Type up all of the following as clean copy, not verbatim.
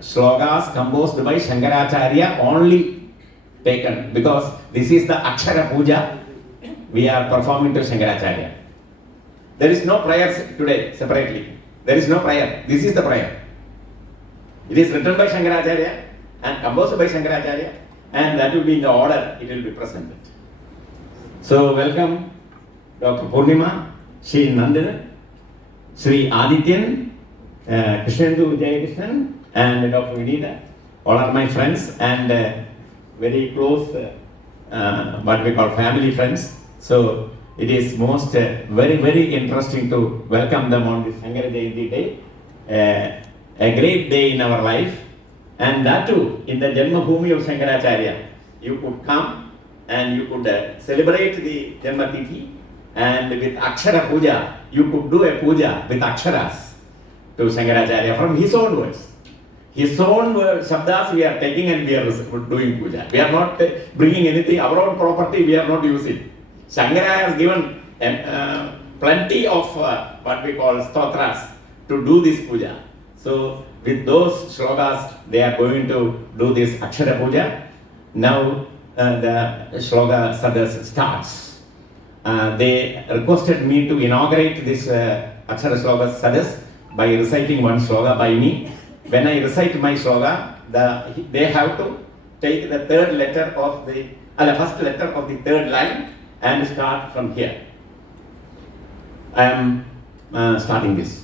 shlokas composed by Shankaracharya only taken, because this is the Akshara Puja we are performing to Shankaracharya. There is no prayers today separately. There is no prayer. This is the prayer. It is written by Shankaracharya and composed by Shankaracharya, and that will be in the order it will be presented. So welcome Dr. Purnima, Shri Nandan, Shri Adityan, Krishnendu Jayakrishnan, and Dr. Vinita. All are my friends and very close, what we call family friends. So it is most very, very interesting to welcome them on this Shankara Jayanti day. A great day in our life, and that too in the Janmabhoomi of Shankaracharya. You could come and you could celebrate the Janma Tithi, and with Akshara Puja, you could do a puja with Aksharas to Shankaracharya from his own words. His own Shabdas we are taking and we are doing puja. We are not bringing anything, our own property we are not using. Shankara has given plenty of what we call stotras to do this puja. So with those shlokas, they are going to do this Akshara Puja. Now the shloka sadas starts. They requested me to inaugurate this Akshara Shloka sadas by reciting one shloka by me. When I recite my shloka, they have to take the third letter of the first letter of the third line and start from here. I am starting this.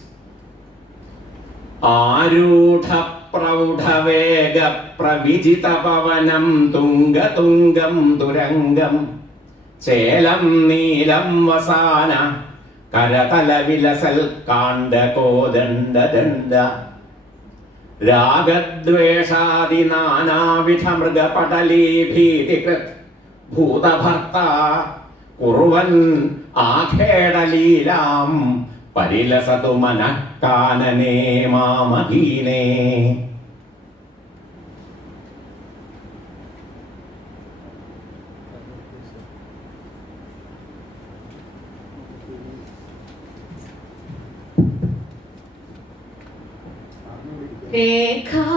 Arudha Praudha Vega Pravijita Pavanam Tunga Tungam Durangam Chelam Neelam Vasana Karatala Vilasal Kanda Kodanda Danda Ragadveshadi Nana Vithamrga Patali Bhitikrit Bhuta Bharta Kurvan Akheda Leelam Parilasatu Manakkanane Mamahine. Lekha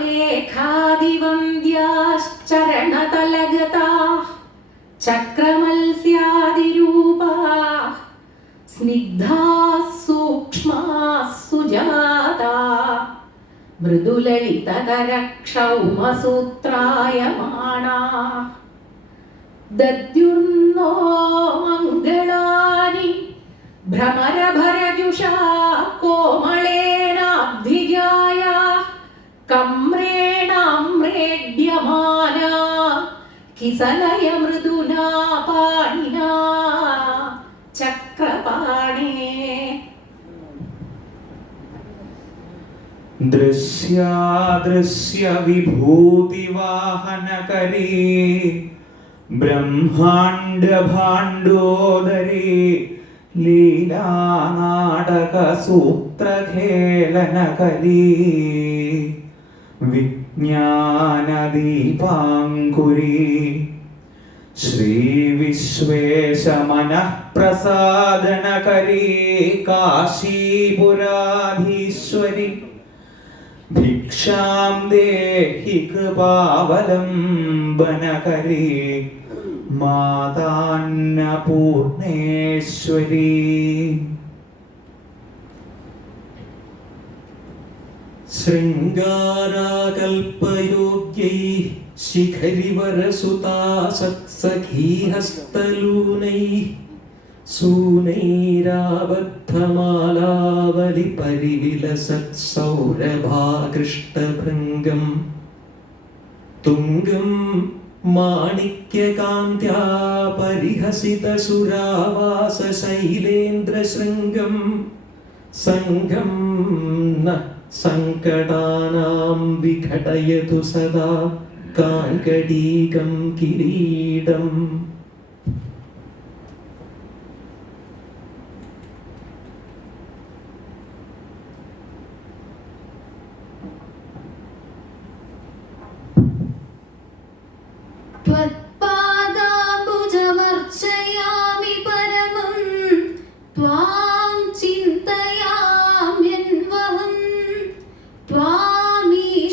Lekhaadivandyascharanatalagatah Chakramalsyadirupa Snigdha Sukshma Sujata Mridulalitatarakshaumasuttrayamana Dadyurno Mangalani Bhramarabharajusha Komalena Abhijaya Kamrena Amredyamana Kisalaya Mriduna Panina Chakrapane. Drishya Drishya Vibhuti Vahanakari Brahmanda Bhandodari Leela Nadaka Sutra Khelanakari Vijnana Deepankuri Shri Vishwesha Manah Prasadanakari Kashi Puradhishwari Bhiksham Dehi Kripavalambanakari Mata Annapurneshwari. Sringara Kalpayogyai Shikharivarasuta Satsakhi Hastalunai Sunairabadhamalavali Parivilasat Saurabha Krishtabhringam Tungam Manikya Kantya Parihasita Suravasa Shailendra Sringam Sangam Na Sankatanam Vikhatayatu Sada Kankadikam Kiridam. Tvatpadaambujamurchayami paramam Tvam chintayamyenvaham Tvami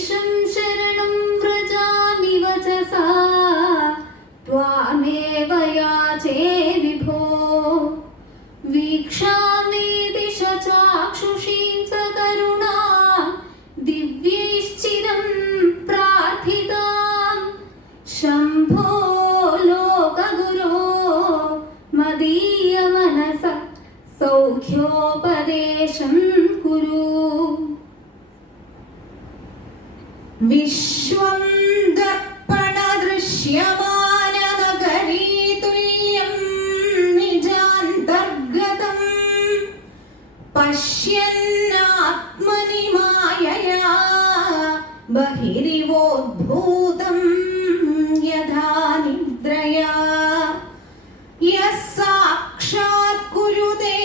വിശ്വം ദർപ്പണ ദൃശ്യമാന നഗരീതുല്യം നിജാന്തർഗതം പശ്യന്നാത്മനി മായയാ ബഹിരിവോദ്ഭൂതം യഥാ നിദ്രയാ യഃ സാക്ഷാത് കുരുതേ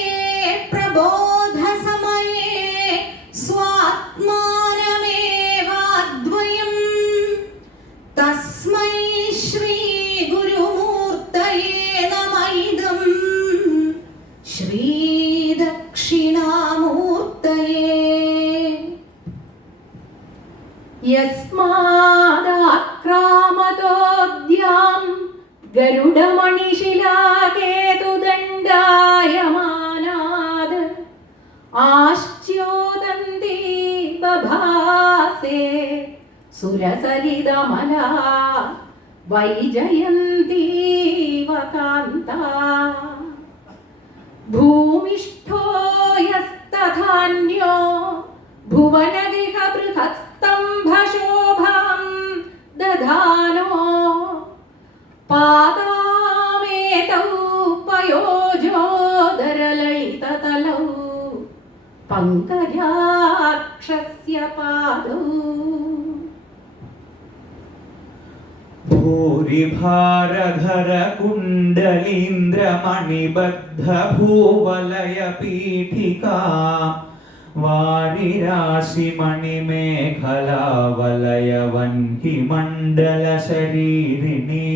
പ്രബോധസമയേ സ്വാത്മാനമേവാദ്വയം തസ്മൈ ശ്രീ ഗുരുമൂർത്തയേ നമഃ ഇദം ശ്രീ ദക്ഷിണാമൂർത്തയേ യസ്മാദാക്രാമതോദ്യാം ഗരുഡമണിശിലാകേതുദണ്ഡായമാനാത് ആശ്ച്യോദന്തി ബഭാസേ സുരസരിതമലാ വൈജയന്തീവ കാന്താ ഭൂമിഷ്ഠോ യസ്തഥാന്യോ ഭുവനഗൃഹബൃഹത്സ്തംഭശോഭാം ദധാനോ പാദാമേതൗ പയോജോദരലളിതതലൗ പങ്കജാക്ഷസ്യ പാദൗ ഭൂരിഭാരധര കുണ്ടലീന്ദ്രമണിബദ്ധ ഭൂവലയ പീഠികാ വാരിരാശിമണിമേഖലാവലയ വൻഹിമണ്ഡല ശരീരിണീ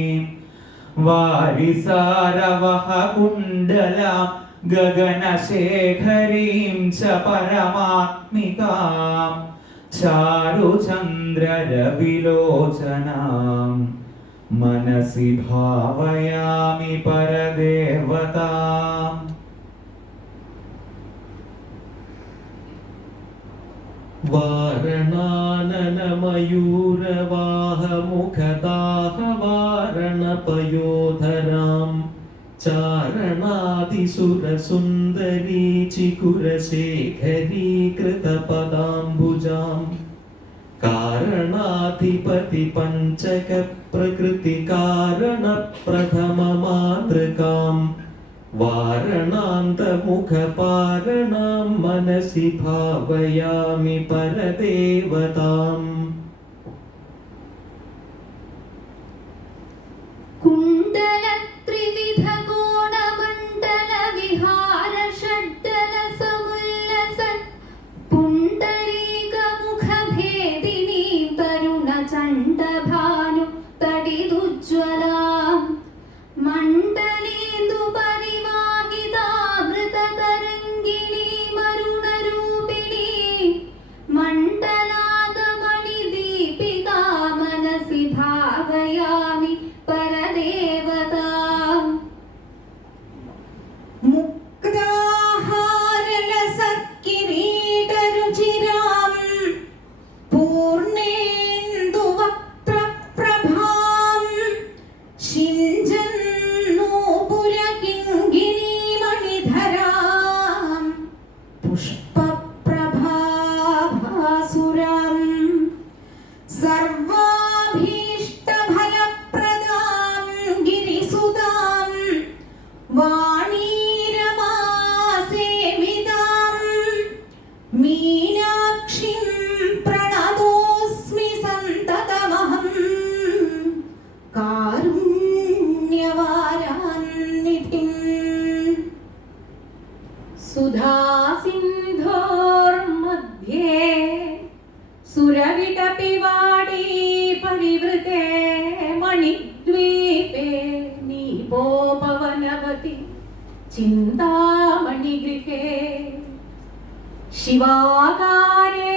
വാരിസാരവഹ കുണ്ടലാം ഗഗനശേഖരീം ച പരമാത്മികാം ചാരുചന്ദ്രരവിലോചനാം മനസി ഭാവയാമി പരദേവതാം വാരണാനനമയൂരവാഹമുഖദാഹവാരണപയോധരാം ചാരണാതിസുരസുന്ദരീ ചികുരശേഖരീകൃതപദാംബുജാം കാരണാധിപതി പഞ്ചക പ്രകൃതി കാരണ പ്രഥമ മാതൃകാം വാരണാന്തമുഖപാരണാം മനസി ഭാവയാമി പരദേവതാം കുണ്ടല ത്രിവിധ കോണമണ്ഡല വിഹാര ഷഡ്ഡല സമുല്ലസ പുണ്ടരീക മുഖഭേദിനി തരുണ ചണ്ഡഭാനു തടിതുജ്വലാം മണ്ഡലേന്ദു പരിവാഹിതാമൃത തരംഗിണി മരുണരൂപിണി മണ്ഡലാഗമണി ദീപികാ മനസി ഭാവയാമി പരദേവതാം മുക്താഹാരലസക്കിരീടരുചിരാം പൂർണേന്ദുവക്ത്രപ്രഭാം ശിഞ്ചന്നൂപുരകിങ്കിണീമണിധരാം പുഷ്പപ്രഭാഭാസുരാം സർവാഭീഷ്ടഫലപ്രദാം ഗിരിസുതാം വാണീരമാസേവിതാം മീനാക്ഷിം പ്രണതോസ്മി സന്തതമഹം കാരുണ്യവാരാന്നിധിം സുധാസിന്ധോർमध्ये സുരവിടപിവാടി പരിവൃത്തെ മണിദ്വീപേ നീപോപവനവതി ചിന്താമണിഗൃഹേ ശിവാകാരേ